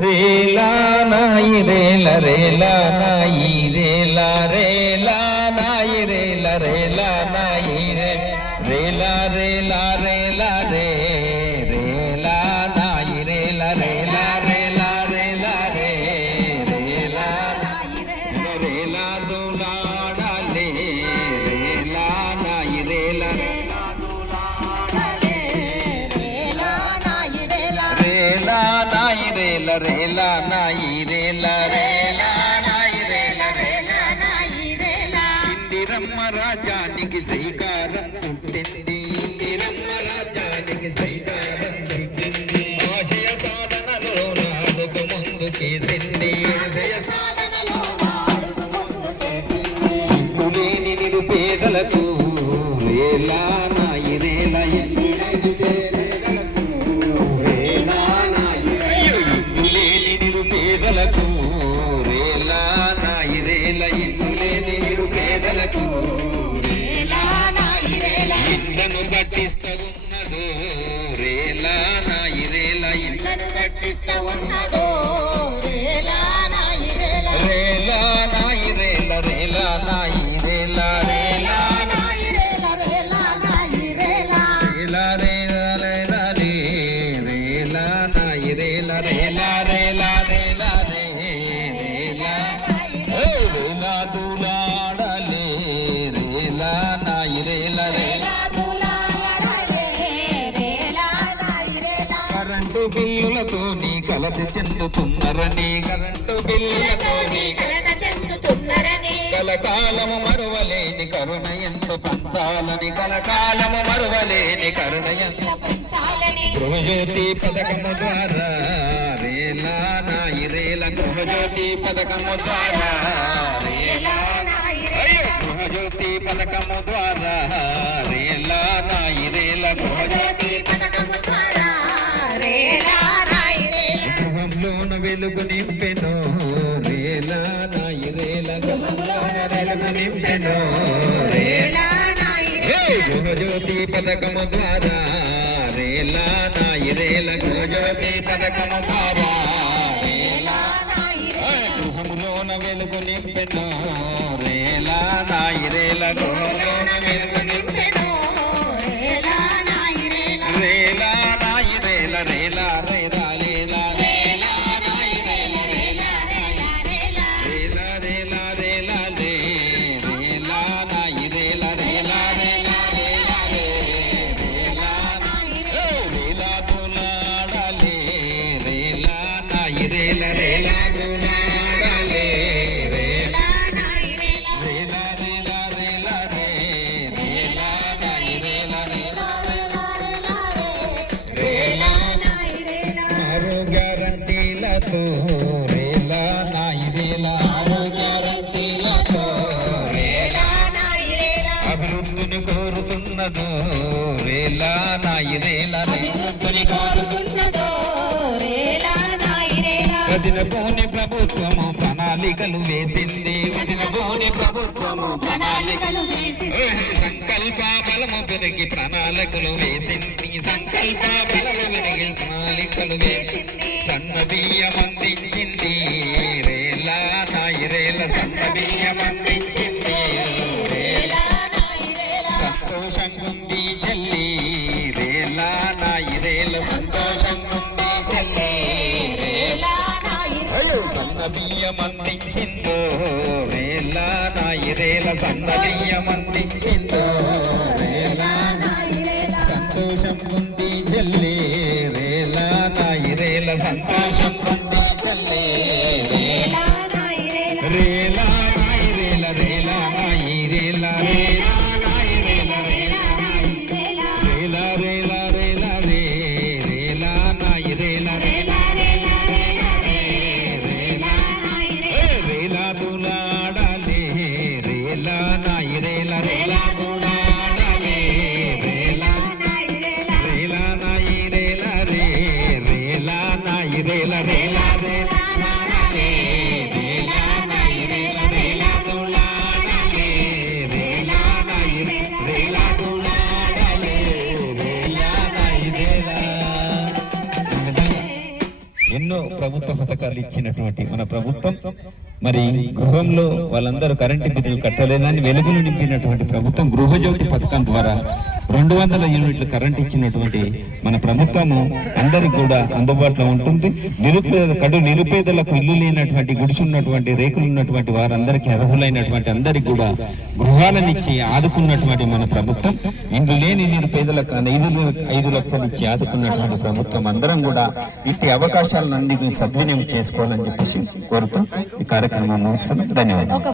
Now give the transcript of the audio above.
రేలా నాయి రేల రేలా నాయి రేల రేలా నాయి రేల. ఇందిరమ్మ రాజానికి సైకారం చుట్టింది. ఇందిరమ్మ రాజానికి సైకారం చుట్టింది. ఆశయ సాధనలో నాడుకు ముందుకేసింది ఆశయ లేని నిరుపేదలకు రేలా నాయి రేల లేని నెల ఇల్లులే నీరు పేదలకు ఇళ్ళను కట్టిస్తూ ఉన్నదో రేలా నాయి ఇరేలా ఇళ్ళను కట్టిస్తూ ఉన్నదో దులాడలే రేలా నాయి రేల కరెంటు బిల్లులతో నీ కలత చెందుతున్నారని. కరెంటు బిల్లులతో నీ కలకాలము మరువలేని కరుణ ఎంత పంచాలని. కలకాలము మరువలేని కరుణ ఎంత గృహజ్యోతి పథకము ద్వారా రేలా గృహజ్యోతి పథకము ద్వారా. రేలా గృహజ్యోతి పథకము ద్వారా. రేలా నాయి రేల గృహజ్యోతి గృహంలోన వెలుగు నింపెను. రేలా నాయి రేల గృహంలోన వెలుగు నింపెను. రేలా గృహజ్యోతి పథకము ద్వారా. రేలా నాయి రేల గృహజ్యోతి పథకము ద్వారా. గృహములోన వెలుగు నింపెను రేలా నాయి రేల గృహంలోన కోరుతున్నదో వదినబోని ప్రభుత్వము ప్రణాళికలు వేసింది. వదినబోని ప్రభుత్వము ప్రణాళికలు ఏ సంకల్ప బలము పెరిగి ప్రణాళికలు వేసింది. సంకల్ప సన్న బియ్యం అందించిందో రేలా నాయి సన్న బియ్యం సంతోషం ఉంది చెల్లి. ఎన్నో ప్రభుత్వ పథకాలు ఇచ్చినటువంటి మన ప్రభుత్వం. మరి గృహంలో వాళ్ళందరూ కరెంటు బిల్లులు కట్టలేదని వెలుగులు నింపినటువంటి ప్రభుత్వం గృహజ్యోతి పథకం ద్వారా రెండు వందల యూనిట్లు కరెంట్ ఇచ్చినటువంటి మన ప్రభుత్వము అందరికి కూడా అందుబాటులో ఉంటుంది. నిరుపేద కడు నిరుపేదలకు ఇల్లు లేనటువంటి గుడిసున్నటువంటి రేకులు ఉన్నటువంటి వారందరికీ అర్హులైనటువంటి అందరికి కూడా గృహాలను ఇచ్చి ఆదుకున్నటువంటి మన ప్రభుత్వం. ఇండ్లు లేని నిరుపేదలకు ఐదు ఐదు లక్షలు ఇచ్చి ఆదుకున్నటువంటి ప్రభుత్వం అందరం కూడా ఇట్టి అవకాశాలను అంది సద్వినియోగం చేసుకోవాలని చెప్పేసి కోరుతూ ఈ కార్యక్రమం ముగిస్తున్నాం. ధన్యవాదాలు.